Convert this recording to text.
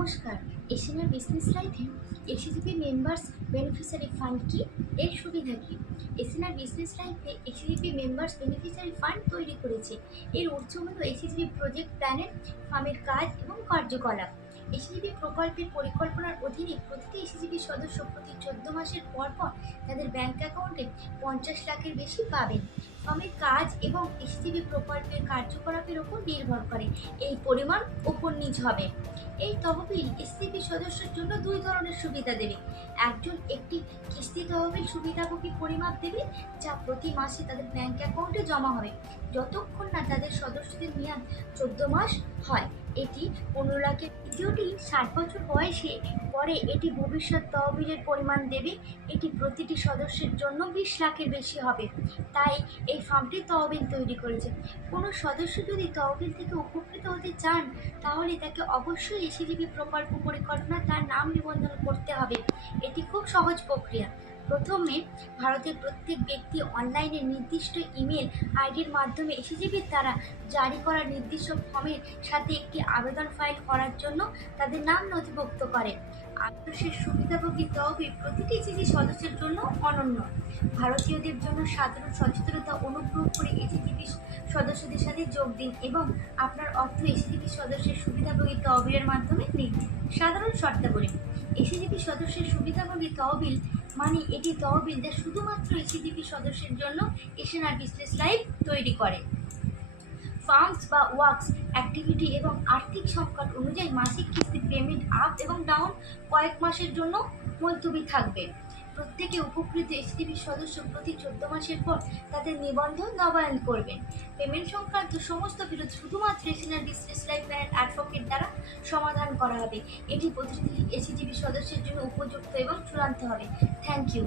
নমস্কার। Asian business লাইফে এসিজিপি members beneficiary fund কি, এর সুবিধা কি? এশিয়ান বিজনেস লাইফে এসিজিপি মেম্বার্স বেনিফিশিয়ারি ফান্ড তৈরি করেছে। এর উৎস হলো এসিজিপি প্রজেক্ট প্ল্যানের ফার্মের কাজ এবং কার্যকলাপ। এসিজিপি প্রকল্পের পরিকল্পনার অধীনে প্রতিটি এসিজিপি সদস্য প্রতি 14 মাসের পর পর তাদের ব্যাংক অ্যাকাউন্টে 50 লাখের বেশি পাবেন। ফার্মের কাজ এবং এসিজিপি প্রকল্পের কার্যকলাপের উপর নির্ভর করে এই পরিমাণ উপর নিচ হবে। এই তহবিল এসসিপি সদস্যের জন্য দুই ধরনের সুবিধা দেবে। একজন একটি কিস্তি তহবিল সুবিধাভোগী পরিমাপ দেবে, যা প্রতি মাসে তাদের ব্যাংক অ্যাকাউন্টে জমা হবে যতক্ষণ না তাদের সদস্যদের মেয়াদ 14 মাস হয়। এটি 15 লাখের। দ্বিতীয়টি 60 বছর বয়সে পরে এটি ভবিষ্যৎ তহবিলের পরিমাণ দেবে। এটি প্রতিটি সদস্যের জন্য 20 লাখের বেশি হবে। তাই এই ফার্মটি তহবিল তৈরি করেছে। কোনো সদস্য যদি তহবিল থেকে উপকৃত হতে চান, তাহলে তাকে অবশ্যই এসিজিপি প্রকল্প পরিকল্পনা তার নাম নিবন্ধন করতে হবে। এটি খুব সহজ প্রক্রিয়া। প্রথমে ভারতের প্রত্যেক ব্যক্তি অনলাইনে নির্দিষ্ট ইমেল আইডির মাধ্যমে এসিজিপির দ্বারা জারি করা নির্দিষ্ট ফর্মের সাথে একটি আবেদন ফাইল করার জন্য তাদের নাম নথিভুক্ত করে। আদর্শের সুবিধাভোগী তহবিল প্রতিটি এসিজি সদস্যের জন্য অনন্য। ভারতীয়দের জন্য সাধারণ সচেতনতা, অনুগ্রহ করে এসিজিপি সদস্যদের সাথে যোগ দিন এবং আপনার অর্থ এসিজিপি সদস্যের সুবিধাভোগী তহবিলের মাধ্যমে নিন। সাধারণ শর্তাবলী। এসিজিপি সদস্যের সুবিধাভোগী তহবিল মানে এটি তহবিল যা শুধুমাত্র এসিজিপি সদস্যের জন্য এশিয়ান বিজনেস লাইফ তৈরি করে। ফার্মস বা ওয়ার্কস অ্যাক্টিভিটি এবং আর্থিক সংকট অনুযায়ী মাসিক কিস্তি পেমেন্ট আপ এবং ডাউন কয়েক মাসের জন্য মুলতবি থাকবে। প্রত্যেকে উপকৃত এসিজিপি সদস্য প্রতি 14 মাসের পর তাদের নিবন্ধন নবায়ন করবেন। পেমেন্ট সংক্রান্ত সমস্ত বিরোধ শুধুমাত্র এশিয়ান বিজনেস লাইফ প্ল্যানের অ্যাডভোকেট দ্বারা সমাধান করা হবে। এটি প্রতিটি এসিজিপি সদস্যের জন্য উপযুক্ত এবং চূড়ান্ত হবে। Thank you.